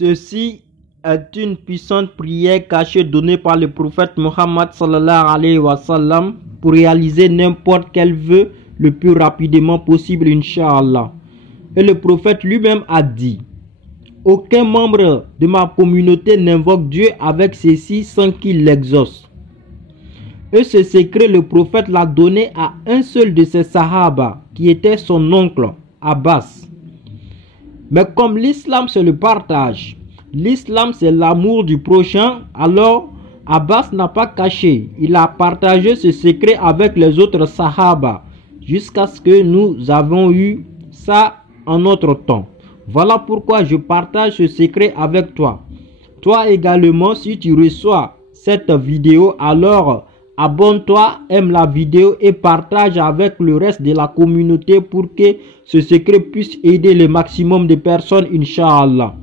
Ceci est une puissante prière cachée donnée par le prophète Mohammed sallallahu alayhi wa sallam pour réaliser n'importe quel vœu le plus rapidement possible, Inch'Allah. Et le prophète lui-même a dit: aucun membre de ma communauté n'invoque Dieu avec ceci sans qu'il l'exauce. Et ce secret, le prophète l'a donné à un seul de ses sahaba, qui était son oncle, Abbas. Mais comme l'islam c'est le partage, l'islam c'est l'amour du prochain, alors Abbas n'a pas caché, il a partagé ce secret avec les autres sahaba, jusqu'à ce que nous avons eu ça en notre temps. Voilà pourquoi je partage ce secret avec toi. Toi également, si tu reçois cette vidéo, alors abonne-toi, aime la vidéo et partage avec le reste de la communauté pour que ce secret puisse aider le maximum de personnes, Inch'Allah.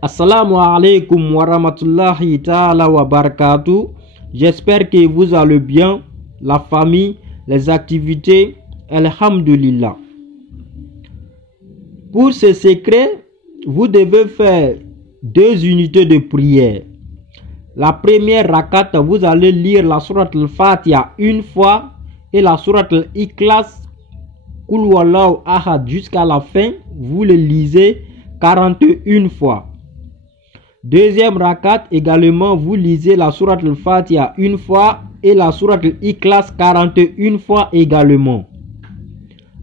Assalamu alaikum wa rahmatullahi ta'ala wa barakatuh. J'espère que vous allez bien, la famille, les activités, alhamdulillah. Pour ce secret, vous devez faire 2 unités de prière. La première rakat, vous allez lire la sourate al-Fatiha une fois et la sourate al-Ikhlas, Qul Huwallahu Ahad jusqu'à la fin, vous le lisez 41 fois. Deuxième rakat également, vous lisez la sourate al-Fatiha une fois et la sourate al-Ikhlas 41 fois également.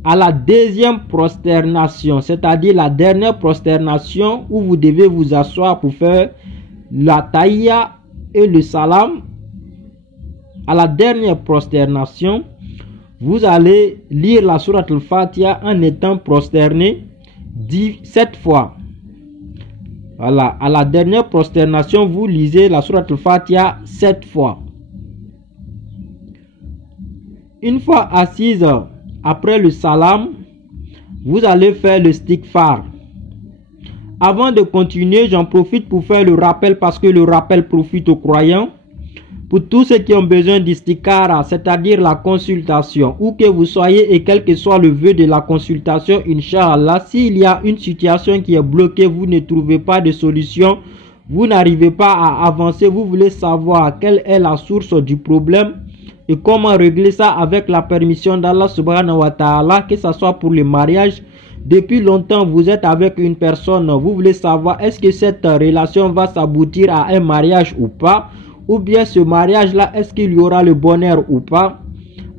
À la deuxième prosternation, c'est-à-dire la dernière prosternation où vous devez vous asseoir pour faire la taïya et le salam, à la dernière prosternation, vous allez lire la sourate al-Fatiha en étant prosterné 7 fois. Voilà, à la dernière prosternation, vous lisez la sourate al-Fatiha 7 fois. Une fois assise après le salam, vous allez faire le stighfar. Avant de continuer, j'en profite pour faire le rappel parce que le rappel profite aux croyants. Pour tous ceux qui ont besoin d'istikhara, c'est-à-dire la consultation, où que vous soyez et quel que soit le vœu de la consultation, Inch'Allah, s'il y a une situation qui est bloquée, vous ne trouvez pas de solution, vous n'arrivez pas à avancer, vous voulez savoir quelle est la source du problème et comment régler ça avec la permission d'Allah subhanahu wa ta'ala, que ce soit pour le mariage. Depuis longtemps, vous êtes avec une personne, vous voulez savoir est-ce que cette relation va s'aboutir à un mariage ou pas, ou bien ce mariage-là, est-ce qu'il y aura le bonheur ou pas.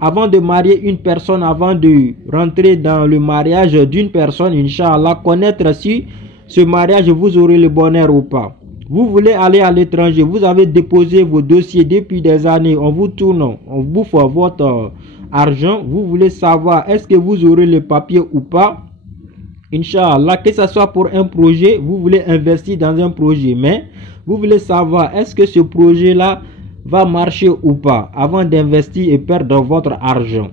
Avant de marier une personne, avant de rentrer dans le mariage d'une personne, Inch'Allah, connaître si ce mariage vous aurez le bonheur ou pas. Vous voulez aller à l'étranger, vous avez déposé vos dossiers depuis des années, on vous tourne, on bouffe votre argent, vous voulez savoir est-ce que vous aurez le papier ou pas. Inch'Allah, que ce soit pour un projet, vous voulez investir dans un projet, mais vous voulez savoir est-ce que ce projet-là va marcher ou pas avant d'investir et perdre votre argent.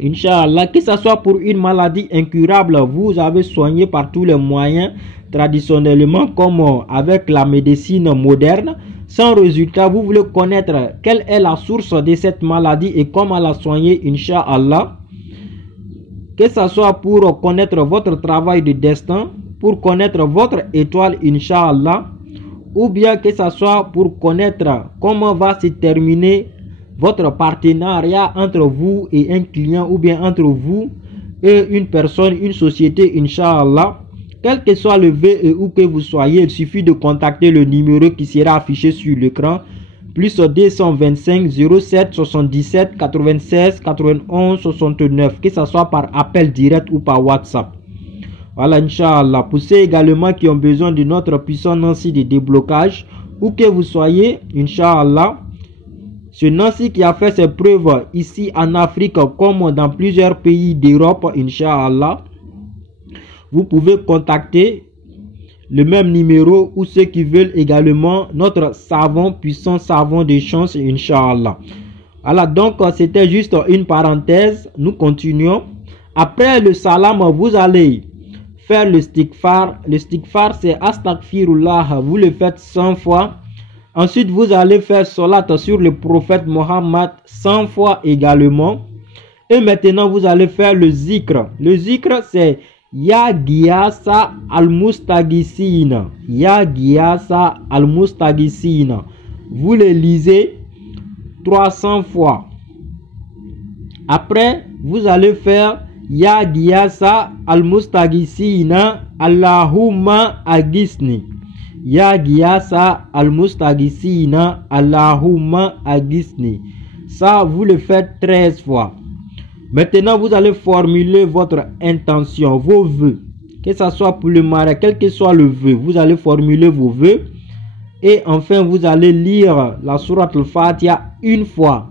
Inch'Allah, que ce soit pour une maladie incurable, vous avez soigné par tous les moyens traditionnellement comme avec la médecine moderne. Sans résultat, vous voulez connaître quelle est la source de cette maladie et comment la soigner, Inch'Allah. Que ce soit pour connaître votre travail de destin, pour connaître votre étoile, Inch'Allah, ou bien que ce soit pour connaître comment va se terminer votre partenariat entre vous et un client, ou bien entre vous et une personne, une société, Inch'Allah. Quel que soit le vœu et où que vous soyez, il suffit de contacter le numéro qui sera affiché sur l'écran. Plus 225 07 77 96 91 69, que ce soit par appel direct ou par WhatsApp. Voilà, Inch'Allah. Pour ceux également qui ont besoin de notre puissant Nancy de déblocage, où que vous soyez, Inch'Allah, ce Nancy qui a fait ses preuves ici en Afrique comme dans plusieurs pays d'Europe, Inch'Allah, vous pouvez contacter le même numéro ou ceux qui veulent également notre savon, puissant savon de chance, Inch'Allah. Voilà, donc c'était juste une parenthèse. Nous continuons. Après le salam, vous allez faire le stighfar. Le stighfar, c'est astaghfirullah. Vous le faites 100 fois. Ensuite, vous allez faire salat sur le prophète Mohammed 100 fois également. Et maintenant, vous allez faire le zikr. Le zikr, c'est Ya Giyasa al-Mustagisina. Ya Giyasa al-Mustagisina. Vous le lisez 300 fois. Après, vous allez faire Ya Giyasa al-Mustagisina Allahumma agisni. Ya Giyasa al-Mustagisina Allahumma agisni. Ça, vous le faites 13 fois. Maintenant, vous allez formuler votre intention, vos vœux. Que ce soit pour le mariage, quel que soit le vœu, vous allez formuler vos vœux. Et enfin, vous allez lire la sourate al-Fatiha une fois.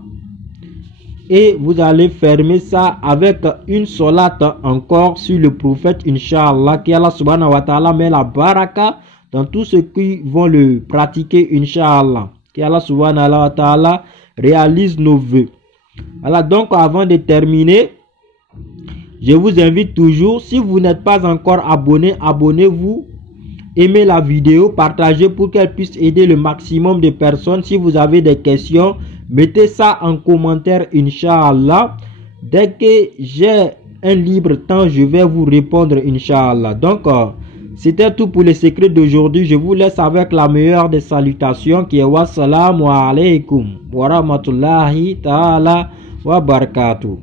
Et vous allez fermer ça avec une solate encore sur le prophète, Inch'Allah. Qu'Allah subhanahu wa ta'ala met la baraka dans tous ceux qui vont le pratiquer, Inch'Allah. Qu'Allah subhanahu wa ta'ala réalise nos vœux. Voilà, donc avant de terminer, je vous invite toujours, si vous n'êtes pas encore abonné, abonnez-vous, aimez la vidéo, partagez pour qu'elle puisse aider le maximum de personnes. Si vous avez des questions, mettez ça en commentaire, Inch'Allah. Dès que j'ai un libre temps, je vais vous répondre, Inch'Allah. Donc, c'était tout pour les secrets d'aujourd'hui. Je vous laisse avec la meilleure des salutations qui est wassalamu alaikum wa rahmatullahi ta'ala wa barakatuh.